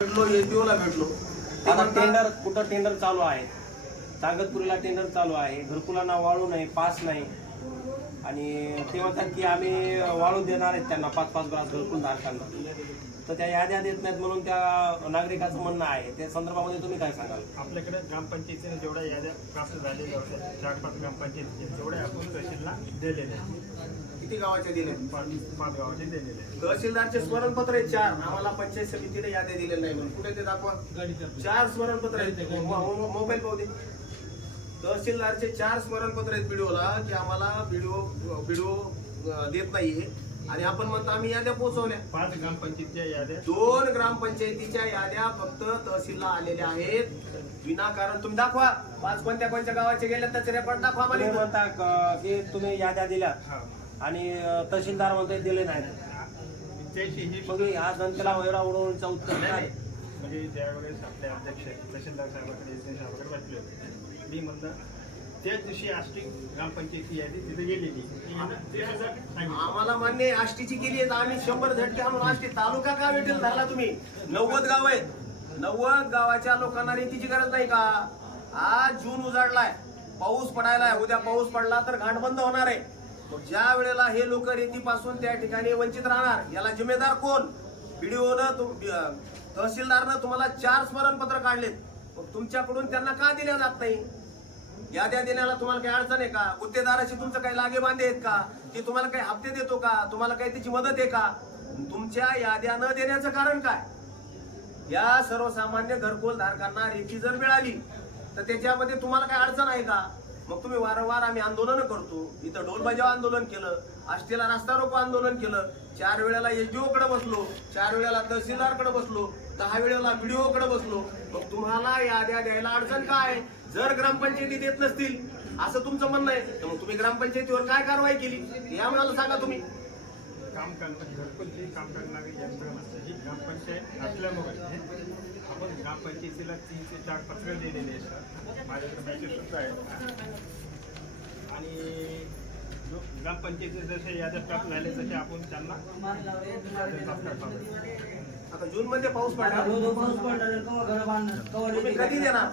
भेटलो, एसडीओला भेटलो. आता टेंडर कुठं टेंडर चालू आहे, सांगतपुरीला टेंडर चालू आहे, घरकुलांना वाळू नाही, पास नाही. आणि ते म्हणतात की आम्ही वाळू देणार आहेत त्यांना 5-5 ग्रास घरकुल धारकांना. तर त्या याद्या देत नाहीत म्हणून त्या नागरिकाचं म्हणणं आहे. त्या संदर्भामध्ये तुम्ही काय सांगाल? आपल्याकडे ग्रामपंचायतीने जेवढ्या याद्या प्राप्त झालेल्या होत्या 4-5 ग्रामपंचायती जेवढ्या आपण तहसीलला दिलेले आहेत. किती गावाचे दिले? 5 गावाचे दिलेले आहेत. तहसीलदारचे स्मरणपत्र आहे 4. आम्हाला पंचायत समितीने याद्या दिलेल्या नाही म्हणून कुठे ते दाखवा. 4 स्मरणपत्र आहेत. मोबाईल पाहू दे. तहसीलदारचे 4 स्मरणपत्र आहेत बीडीओला की आम्हाला बीडीओ देत नाहीये आणि आपण म्हणतो आम्ही याद्या पोहोचवल्या. 5 ग्रामपंचायतीच्या याद्या, 2 ग्रामपंचायतीच्या याद्या फक्त तहसीलला आलेल्या आहेत. विनाकारण तुम्ही दाखवा. 5 कोणत्या गावाचे गेले त्याचे रेकॉर्ड दाखवा. तुम्ही मला म्हणता की तुम्ही याद्या दिल्या आणि तहसीलदार म्हणते दिले नाहीत. मग हा जनतेला एवढा उडवण्याचा उत्तर काय? म्हणजे ज्यावेळेस आपले अध्यक्ष तहसीलदार साहेबांकडे एस साहेबांकडे बसले होते, मी म्हणलं त्याच दिवशी आष्टी ग्रामपंचायती यादी तिथे गेलेली. आम्हाला मान्य आहे आष्टीची केली आहे. आम्ही 100 झटके आणून आष्टी तालुका का भेटेल धरला तुम्ही? 90 गाव आहेत. 90 गावाच्या लोकांना रेतीची गरज नाही का? आज जून उजाडलाय, पाऊस पडायलाय. उद्या पाऊस पडला तर घाट बंद होणार आहे. मग ज्या वेळेला हे लोक रेतीपासून त्या ठिकाणी वंचित राहणार, याला जिम्मेदार कोण? बीडीओनं तहसीलदारनं तुम्हाला 4 स्मरणपत्र काढलेत. मग तुमच्याकडून त्यांना का दिल्या जात नाही? याद्या देण्याला तुम्हाला काही अडचण आहे का? गुत्तेदाराशी तुमचं काही लागे बांधे आहेत का? की तुम्हाला काही हप्ते देतो का? तुम्हाला काही त्याची मदत आहे का? तुमच्या याद्या न देण्याचं कारण काय? या सर्वसामान्य घरकुल धारकांना रेती जर मिळाली तर त्याच्यामध्ये तुम्हाला काही अडचण आहे का? मग तुम्ही वारंवार आम्ही आंदोलन करतो. इथं ढोल बजाव आंदोलन केलं, आष्टीला रास्ता रोको आंदोलन केलं, 4 वेळेला एसडीओ कडे बसलो, 4 वेळेला तहसीलदार कडे बसलो, 10 वेळेला बीडीओ कडे बसलो. मग तुम्हाला याद्या द्यायला अडचण काय? जर ग्रामपंचायती देत नसतील असं तुमचं म्हणणं आहे तर मग तुम्ही ग्रामपंचायतीवर काय कारवाई केली हे आम्हाला सांगा. तुम्ही काम करणार घरकुलची काम करणारी यंत्रणा ही ग्रामपंचायत असल्यामुळे आपण ग्रामपंचायतीला 3 ते 4 पत्र दिलेले आहेत सर. माझ्याकडे मॅसेज सुद्धा आहे. आणि जो ग्रामपंचायती जसे याद्या प्राप्त झाले तसे आपण त्यांना आता जून मध्ये पाऊस पडला, तुम्ही कधी देणार?